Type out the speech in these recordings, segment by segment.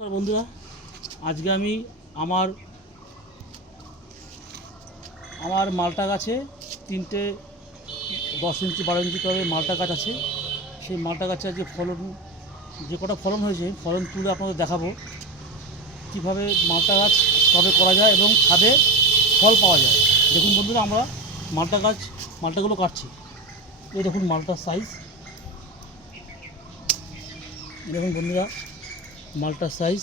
বন্ধুরা, আজকে আমি আমার আমার মালটা গাছে তিনটে 10 ইঞ্চি 12 ইঞ্চি টবে মালটা গাছ আছে। সেই মালটা গাছে আজকে ফলন, যে কটা ফলন হয়েছে ফলন তুলে আপনাদের দেখাবো কীভাবে মালটা গাছ টবে করা যায় এবং খাবে ফল পাওয়া যায়। দেখুন বন্ধুরা, আমরা মালটাগুলো কাটছি। এই দেখুন মালটার সাইজ, দেখুন বন্ধুরা মালটার সাইজ।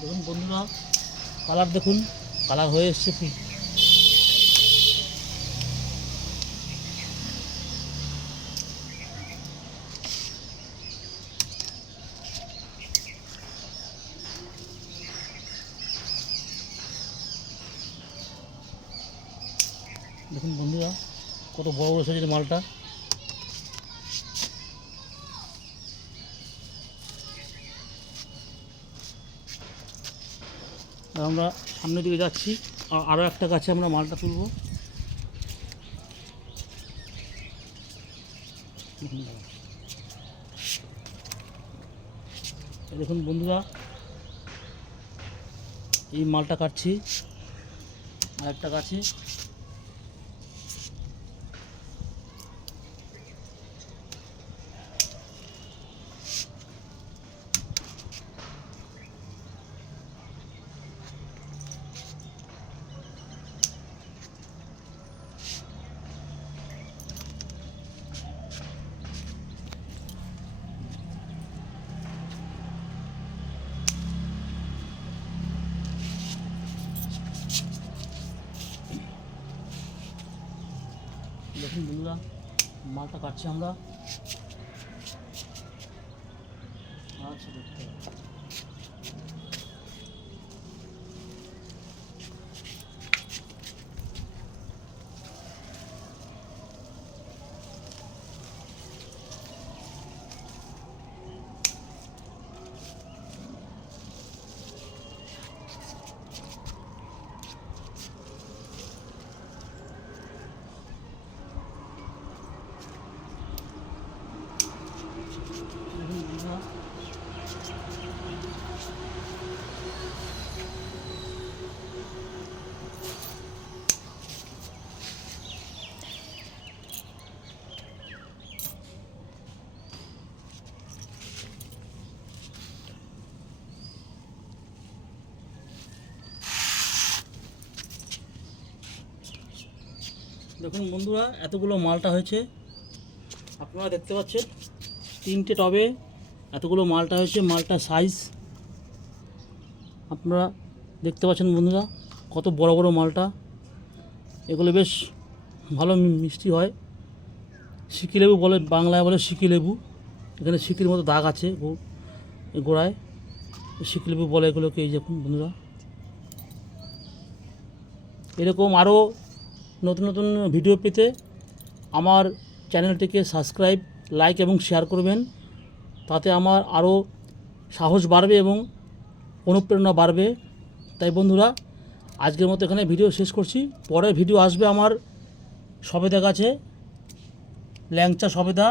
দেখুন বন্ধুরা, কালার দেখুন, কালার হয়ে এসছে। দেখুন বন্ধুরা, কত বড় বড় সাইজের মালটা। আর আমরা সামনের দিকে যাচ্ছি, আরও একটা গাছে আমরা মালটা তুলব। দেখুন বন্ধুরা, এই মালটা কাটছি আর একটা গাছে। দেখুন বন্ধুরা, মালটা কাটছি আমরা। আচ্ছা, দেখতে দেখুন বন্ধুরা, এতগুলো মালটা হয়েছে, আপনারা দেখতে পাচ্ছেন। তিনটে টবে এতগুলো মালটা হয়েছে। মালটার সাইজ আপনারা দেখতে পাচ্ছেন বন্ধুরা, কত বড় বড় মালটা। এগুলো বেশ ভালো মিষ্টি হয়। সিকি লেবু বলে, বাংলায় বলে সিকি লেবু। এখানে সিকির মতো দাগ আছে গোড়ায়, সিকি লেবু বলে এগুলোকে। এই দেখুন বন্ধুরা, এরকম আরও নতুন নতুন ভিডিও পেতে আমার চ্যানেলটিকে সাবস্ক্রাইব, লাইক এবং শেয়ার করবেন। তাতে আমার আরও সাহস বাড়বে এবং অনুপ্রেরণা বাড়বে। তাই বন্ধুরা, আজকের মতো এখানে ভিডিও শেষ করছি। পরের ভিডিও আসবে আমার সবেদা গাছে, ল্যাংচা সবেদা,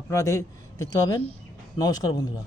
আপনারা দেখতে পাবেন। নমস্কার বন্ধুরা।